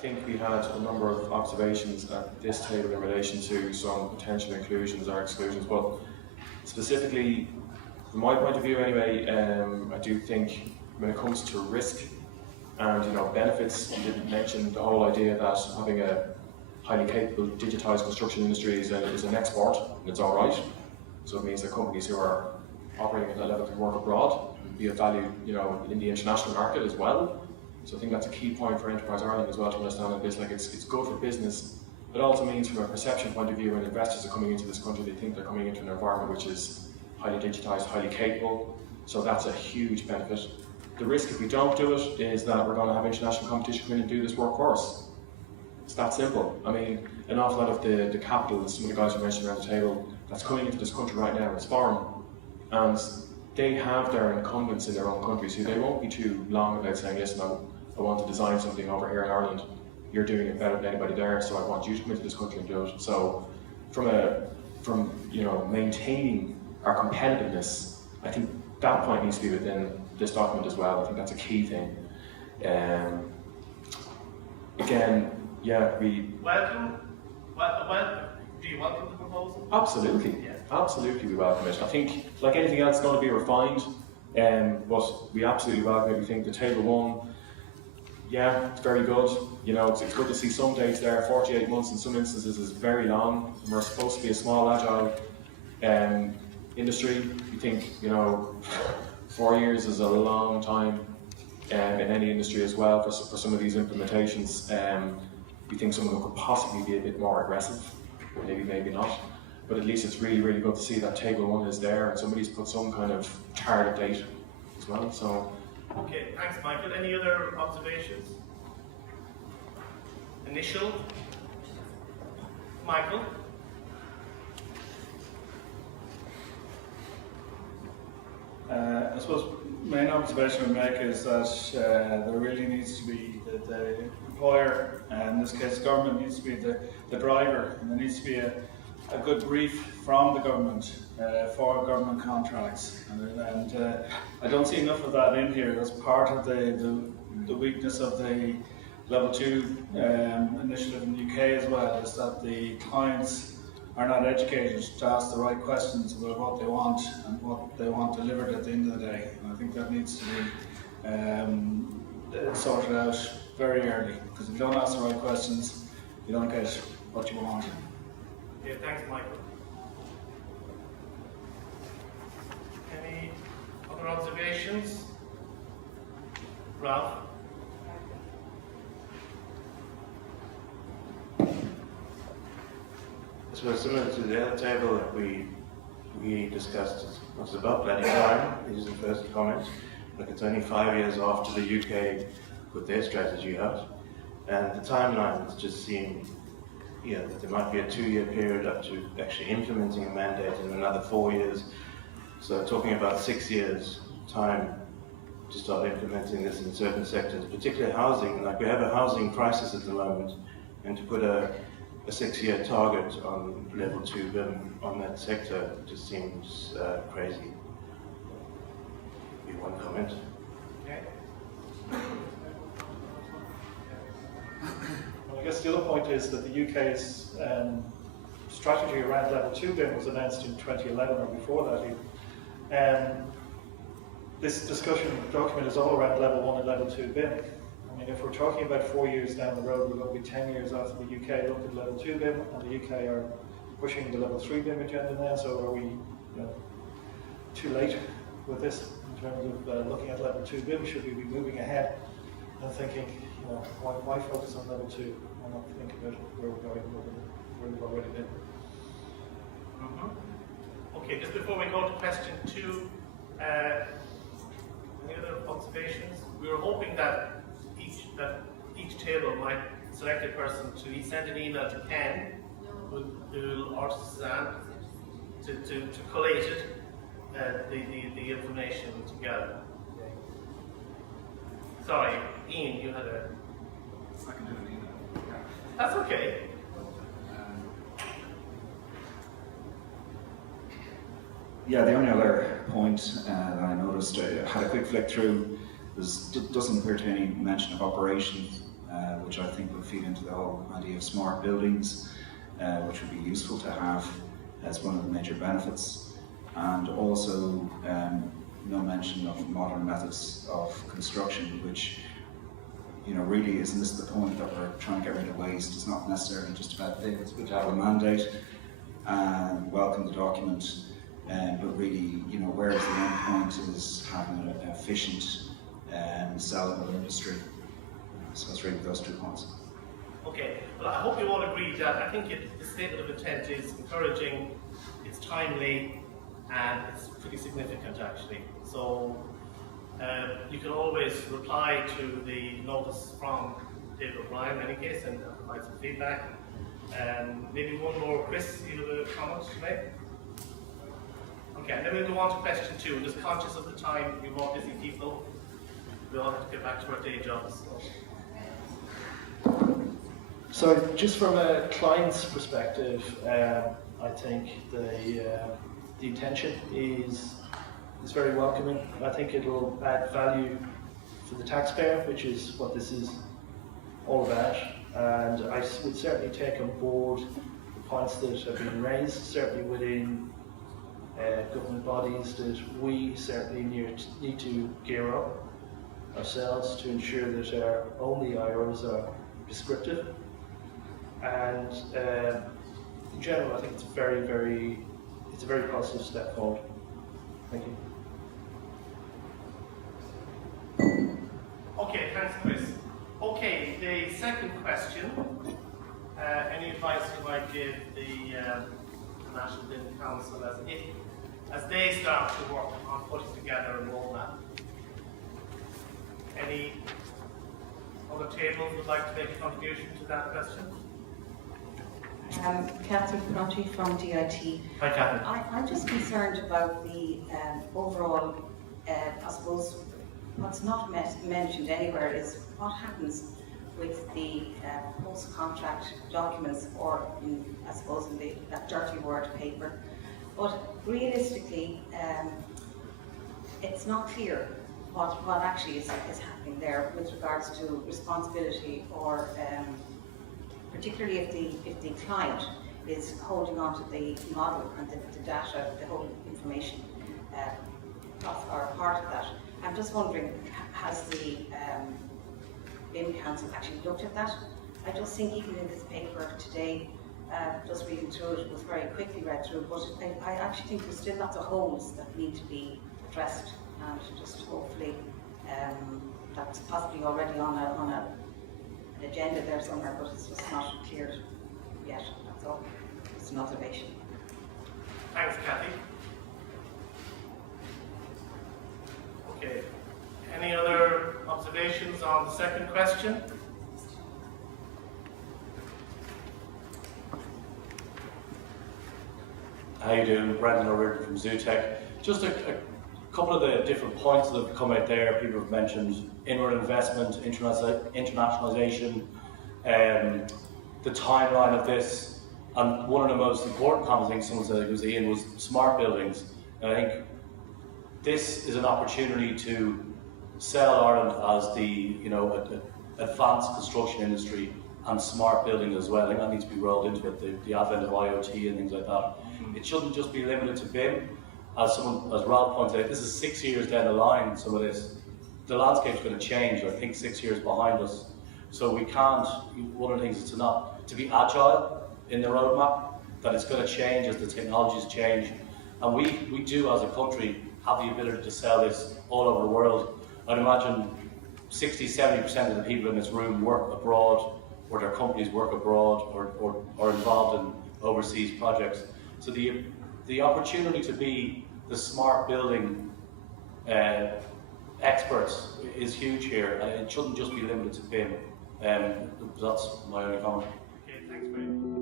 think we had a number of observations at this table in relation to some potential inclusions or exclusions, but specifically, from my point of view anyway, I do think when it comes to risk and benefits, you didn't mention the whole idea that having a highly capable digitised construction industry is an export, and it's all right. So it means that companies who are operating at that level can work abroad and be of value, in the international market as well. So I think that's a key point for Enterprise Ireland as well to understand that it's good for business. It also means from a perception point of view, when investors are coming into this country, they think they're coming into an environment which is highly digitised, highly capable. So that's a huge benefit. The risk if we don't do it is that we're going to have international competition come in and do this work for us. It's that simple. I mean, an awful lot of the capital that some of the guys you mentioned around the table that's coming into this country right now, it's foreign. And they have their incumbents in their own countries who they won't be too long about saying, listen, I want to design something over here in Ireland. You're doing it better than anybody there, so I want you to come into this country and do it. So from maintaining our competitiveness, I think that point needs to be within this document as well. I think that's a key thing. Again, yeah, we welcome. Do you welcome the proposal? Absolutely, yeah. Absolutely, we welcome it. I think, like anything else, it's going to be refined, but we absolutely welcome it. We think the table one, yeah, it's very good. It's good to see some dates there. 48 months in some instances is very long. We're supposed to be a small, agile industry. We think 4 years is a long time in any industry as well for some of these implementations. We think some of them could possibly be a bit more aggressive, maybe not. But at least it's really, really good to see that table one is there and somebody's put some kind of target date as well. So. Okay, thanks, Michael. Any other observations? Initial? Michael? I suppose main observation we make is that there really needs to be the employer, and in this case government, needs to be the driver, and there needs to be a good brief from the government for government contracts. And I don't see enough of that in here. That's part of the weakness of the Level 2 initiative in the UK as well, is that the clients are not educated to ask the right questions about what they want and what they want delivered at the end of the day. And I think that needs to be sorted out very early, because if you don't ask the right questions, you don't get what you want. Yeah, thanks, Michael. Any other observations? Ralph? I suppose similar to the other table that we discussed, was about planning time. This is the first comment. Look, it's only 5 years after the UK put their strategy out, and the timelines just seem, that there might be a 2-year period up to actually implementing a mandate and another 4 years. So talking about 6 years time to start implementing this in certain sectors, particularly housing. Like we have a housing crisis at the moment, and to put a 6-year target on Level 2 BIM on that sector just seems crazy. One comment. Okay. Well, I guess the other point is that the UK's strategy around Level 2 BIM was announced in 2011 or before that even. This discussion document is all around Level 1 and Level 2 BIM. I mean, if we're talking about 4 years down the road, we're going to be 10 years after the UK looked at Level 2 BIM, and the UK are pushing the Level 3 BIM agenda now, so are we too late with this in terms of looking at Level 2 BIM? Should we be moving ahead and thinking, why focus on Level 2 and not think about where we're going, where we've already been? Okay, just before we go to question 2, any other observations? We were hoping that each table might select a person to send an email to Ken or Suzanne to collate it, the information together. Sorry, Ian, you had a... I can do an email. Yeah. That's okay. Yeah, the only other point that I noticed, I had a quick flick through, doesn't appear to be any mention of operations which I think would feed into the whole idea of smart buildings, which would be useful to have as one of the major benefits. And also no mention of modern methods of construction, which, you know, really isn't this the point that we're trying to get rid of waste? It's not necessarily just about things. It's good to have a mandate and welcome the document, but really, you know, whereas the end point is having an efficient sellable industry. So it's really those 2 points. Okay, well, I hope you all agree that I think the statement of intent is encouraging, it's timely, and it's pretty significant actually. So you can always reply to the notice from David O'Brien in any case and provide some feedback. Maybe one more. Chris, you have a comment to make? Okay, then we'll go on to question 2. Just conscious of the time, we're all busy people. We all have to get back to our day jobs. So just from a client's perspective, I think the intention is very welcoming. I think it'll add value for the taxpayer, which is what this is all about. And I would certainly take on board the points that have been raised, certainly within government bodies, that we certainly need to gear up ourselves to ensure that our only IRs are prescriptive. And in general, I think it's a very positive step forward. Thank you. Okay, thanks, Chris. Okay, the second question. Any advice you might give the National BIM Council as they start to work on putting together a roadmap? Any other tables would like to make a contribution to that question? Catherine Bronte from DIT. Hi, Catherine. I'm just concerned about the overall, I suppose, what's not mentioned anywhere is what happens with the post-contract documents, or I suppose in that dirty word paper. But realistically, it's not clear what actually is happening there with regards to responsibility, or particularly if the client is holding on to the model and the data, the whole information or part of that. I'm just wondering, has the BIM Council actually looked at that? I just think even in this paper today, just reading through it, was very quickly read through, but I actually think there's still lots of holes that need to be addressed, and just hopefully that's possibly already on an agenda there somewhere, but it's just not clear yet. That's all. It's an observation. Thanks, Kathy. Okay. Any other observations on the second question? How you doing? Brendan O'Riordan from ZooTech. Just a couple of the different points that have come out there. People have mentioned inward investment, internationalisation, the timeline of this, and one of the most important comments, I think someone said it was Ian, was smart buildings. And I think this is an opportunity to sell Ireland as the advanced construction industry and smart building as well. I think that needs to be rolled into it, the advent of IoT and things like that. It shouldn't just be limited to BIM. As Ralph pointed out, this is 6 years down the line, some of this. The landscape's going to change, I think 6 years behind us. So we can't, one of the things is to be agile in the roadmap, that it's going to change as the technologies change. And we do, as a country, have the ability to sell this all over the world. I'd imagine 60-70% of the people in this room work abroad, or their companies work abroad, or are involved in overseas projects. So the opportunity to be the smart building experts is huge here, and it shouldn't just be limited to BIM. That's my only comment. Okay, thanks very much.